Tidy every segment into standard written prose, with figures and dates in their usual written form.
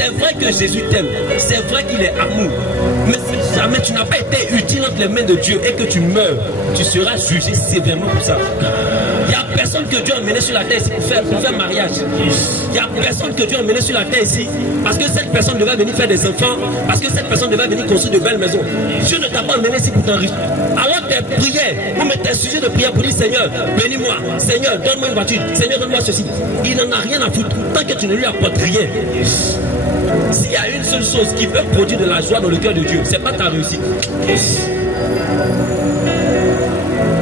C'est vrai que Jésus t'aime, c'est vrai qu'il est amour. Mais si jamais tu n'as pas été utile entre les mains de Dieu et que tu meurs, tu seras jugé sévèrement pour ça. Il n'y a personne que Dieu a emmené sur la terre ici pour faire mariage. Il n'y a personne que Dieu a emmené sur la terre ici parce que cette personne devait venir faire des enfants, parce que cette personne devait venir construire de belles maisons. Dieu ne t'a pas emmené ici pour t'enrichir. Alors tes prières, vous mettez un sujet de prière pour dire Seigneur, bénis-moi, Seigneur, donne-moi une voiture, Seigneur, donne-moi ceci. Il n'en a rien à foutre tant que tu ne lui apportes rien. S'il y a une seule chose qui peut produire de la joie dans le cœur de Dieu, c'est pas ta réussite.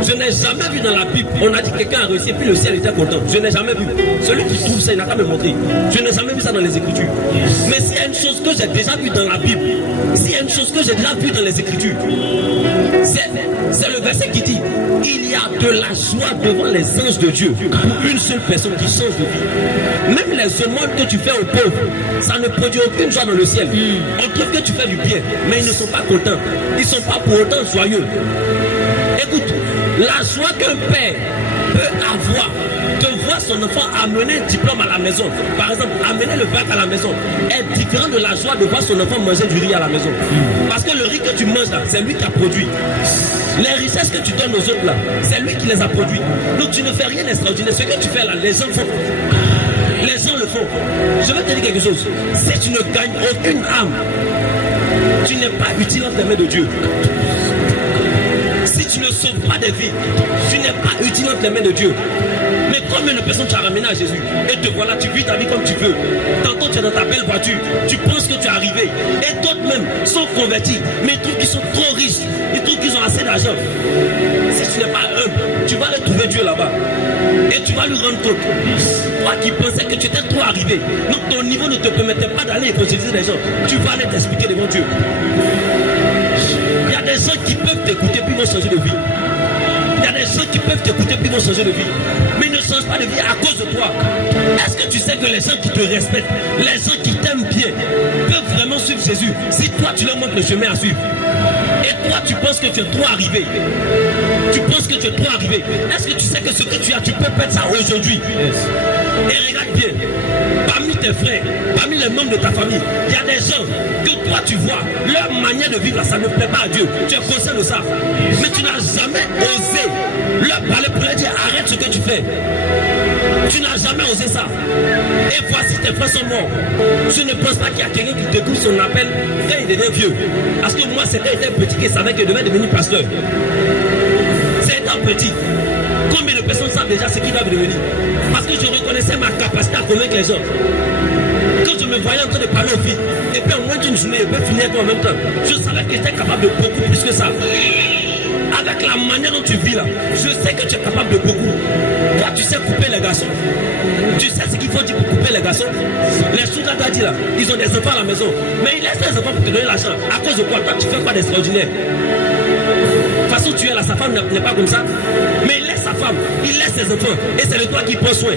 Je n'ai jamais vu dans la Bible, on a dit que quelqu'un a réussi et puis le ciel était content. Je n'ai jamais vu. Celui qui trouve ça, il n'a qu'à me montrer. Je n'ai jamais vu ça dans les Écritures. Mais s'il y a une chose que j'ai déjà vue dans la Bible, s'il y a une chose que j'ai déjà vue dans les Écritures, c'est le verset qui dit il y a de la joie devant les anges de Dieu pour une seule personne qui change de vie. Même les aumônes que tu fais aux pauvres, ça ne produit aucune joie dans le ciel. On trouve que tu fais du bien, mais ils ne sont pas contents. Ils ne sont pas pour autant joyeux. Écoute, la joie qu'un père peut avoir de voir son enfant amener un diplôme à la maison, par exemple, amener le bac à la maison, est différent de la joie de voir son enfant manger du riz à la maison. Parce que le riz que tu manges là, c'est lui qui a produit. Les richesses que tu donnes aux autres là, c'est lui qui les a produits. Donc tu ne fais rien d'extraordinaire. Ce que tu fais là, les gens font. Les gens le font. Je vais te dire quelque chose. Si tu ne gagnes aucune âme, tu n'es pas utile entre les mains de Dieu. Si tu ne sauves pas des vies, tu n'es pas utile entre les mains de Dieu. Mais combien de personnes tu as ramené à Jésus et te voilà, tu vis ta vie comme tu veux. Tantôt tu es dans ta belle voiture, tu penses que tu es arrivé. Et d'autres même sont convertis, mais ils trouvent qu'ils sont trop riches, ils trouvent qu'ils ont assez d'argent. Si tu n'es pas humble, tu vas aller trouver Dieu là-bas. Et tu vas lui rendre compte. Toi qui pensais que tu étais trop arrivé, donc ton niveau ne te permettait pas d'aller évangéliser les gens, tu vas aller t'expliquer devant Dieu. Il y a des gens qui peuvent t'écouter puis vont changer de vie. Il y a des gens qui peuvent t'écouter puis vont changer de vie. Mais ils ne changent pas de vie à cause de toi. Est-ce que tu sais que les gens qui te respectent, les gens qui t'aiment bien, peuvent vraiment suivre Jésus si toi tu leur montres le chemin à suivre? Et toi tu penses que tu es trop arrivé. Tu penses que tu es trop arrivé. Est-ce que tu sais que ce que tu as, tu peux perdre ça aujourd'hui? Et regarde bien, parmi tes frères, parmi les membres de ta famille, il y a des gens que toi tu vois, leur manière de vivre là, ça ne plaît pas à Dieu. Tu es conscient de ça. Mais tu n'as jamais osé leur parler pour leur dire arrête ce que tu fais. Tu n'as jamais osé ça. Et voici tes frères sont morts. Je ne pense pas qu'il y a quelqu'un qui découvre son appel quand il devient vieux. Parce que moi, c'était un petit qui savait qu'il devait devenir pasteur. C'est un petit. Combien de personnes savent déjà ce qu'ils doivent devenir? Parce que je reconnaissais ma capacité à convaincre les gens. Quand je me voyais en train de parler aux filles, et puis en moins d'une journée, je peux finir en même temps. Je savais que j'étais capable de beaucoup plus que ça. Avec la manière dont tu vis là, je sais que tu es capable de beaucoup. Toi, tu sais couper les garçons. Tu sais ce qu'il faut dire pour couper les garçons. Les soldats t'ont dit là, ils ont des enfants à la maison. Mais ils laissent les enfants pour te donner l'argent. À cause de quoi? Toi, tu fais quoi d'extraordinaire? De toute façon, tu es là, sa femme n'est pas comme ça. Mais il laisse sa femme, il laisse ses enfants. Et c'est de toi qui prends soin.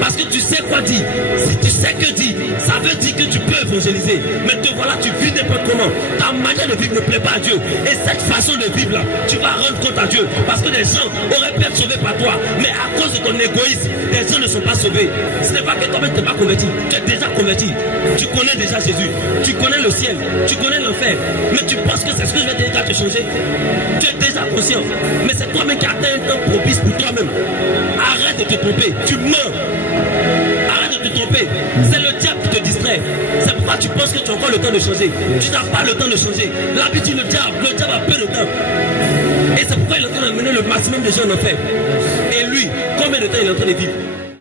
Parce que tu sais quoi dire. Si tu sais que dire, ça veut dire que tu peux évangéliser. Mais te voilà, tu vis n'importe comment. Ta manière de vivre ne plaît pas à Dieu. Et cette façon de vivre là, tu vas rendre compte à Dieu. Parce que les gens auraient pu être sauvés par toi. Mais à cause de ton égoïsme, les gens ne sont pas sauvés. Ce n'est pas que toi-même tu n'es pas converti. Tu es déjà converti. Tu connais déjà Jésus. Tu connais le ciel. Tu connais l'enfer. Mais tu penses que c'est ce que je vais te dire qui va te changer. Tu es déjà conscient. Mais c'est toi-même qui atteint un temps propice pour toi-même. Arrête de te tromper. Tu meurs. Arrête de te tromper. C'est le diable qui te distrait. C'est pourquoi tu penses que tu as encore le temps de changer. Tu n'as pas le temps de changer. L'habitude, le diable a peu de temps. Et c'est pourquoi il est en train d'amener le maximum de gens en enfer. Et lui, combien de temps il est en train de vivre?